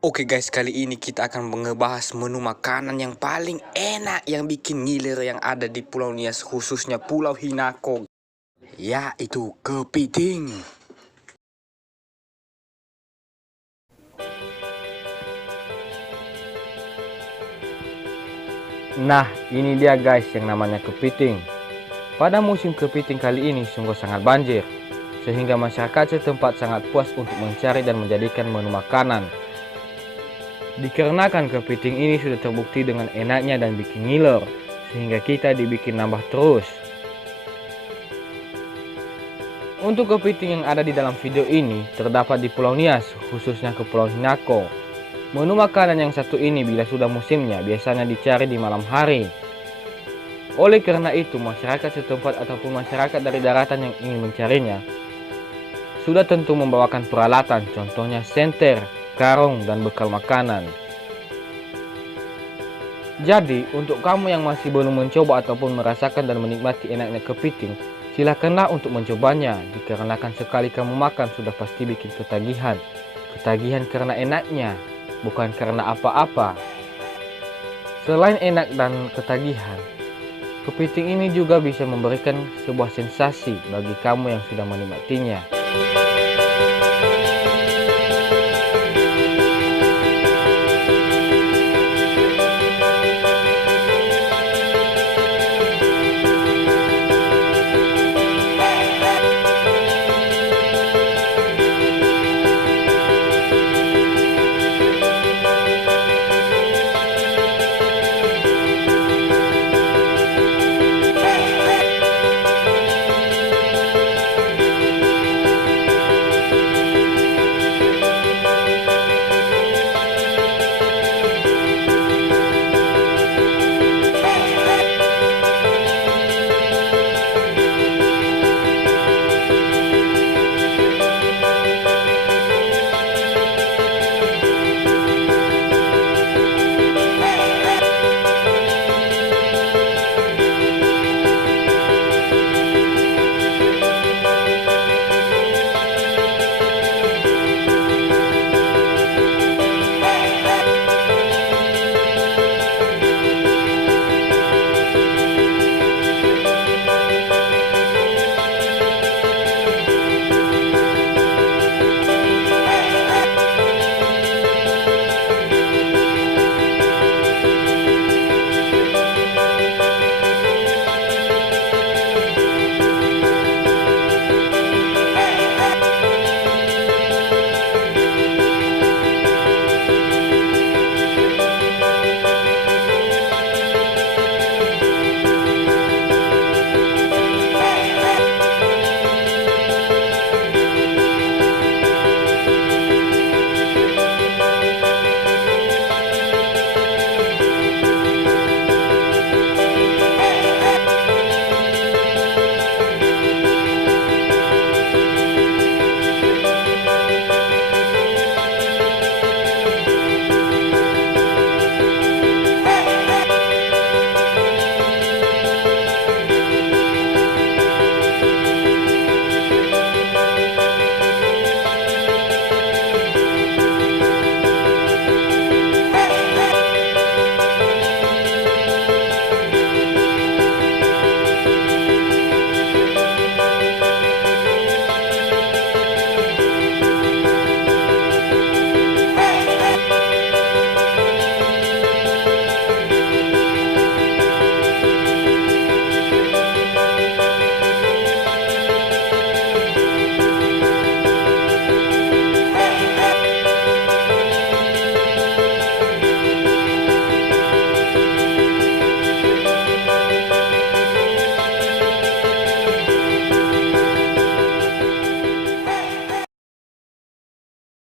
Oke guys, kali ini kita akan ngebahas menu makanan yang paling enak yang bikin ngiler yang ada di Pulau Nias, khususnya Pulau Hinako, yaitu kepiting. Nah, ini dia guys yang namanya kepiting. Pada musim kepiting kali ini sungguh sangat banjir, sehingga masyarakat setempat sangat puas untuk mencari dan menjadikan menu makanan. Dikarenakan kepiting ini sudah terbukti dengan enaknya dan bikin ngiler, sehingga kita dibikin nambah terus. Untuk kepiting yang ada di dalam video ini terdapat di Pulau Nias, khususnya ke Pulau Hinako. Menu makanan yang satu ini bila sudah musimnya biasanya dicari di malam hari. Oleh karena itu, masyarakat setempat ataupun masyarakat dari daratan yang ingin mencarinya sudah tentu membawakan peralatan, contohnya senter, karung, dan bekal makanan. Jadi, untuk kamu yang masih belum mencoba ataupun merasakan dan menikmati enaknya kepiting, silakanlah untuk mencobanya, dikarenakan sekali kamu makan sudah pasti bikin ketagihan. Ketagihan karena enaknya, bukan karena apa-apa. Selain enak dan ketagihan, kepiting ini juga bisa memberikan sebuah sensasi bagi kamu yang sudah menikmatinya.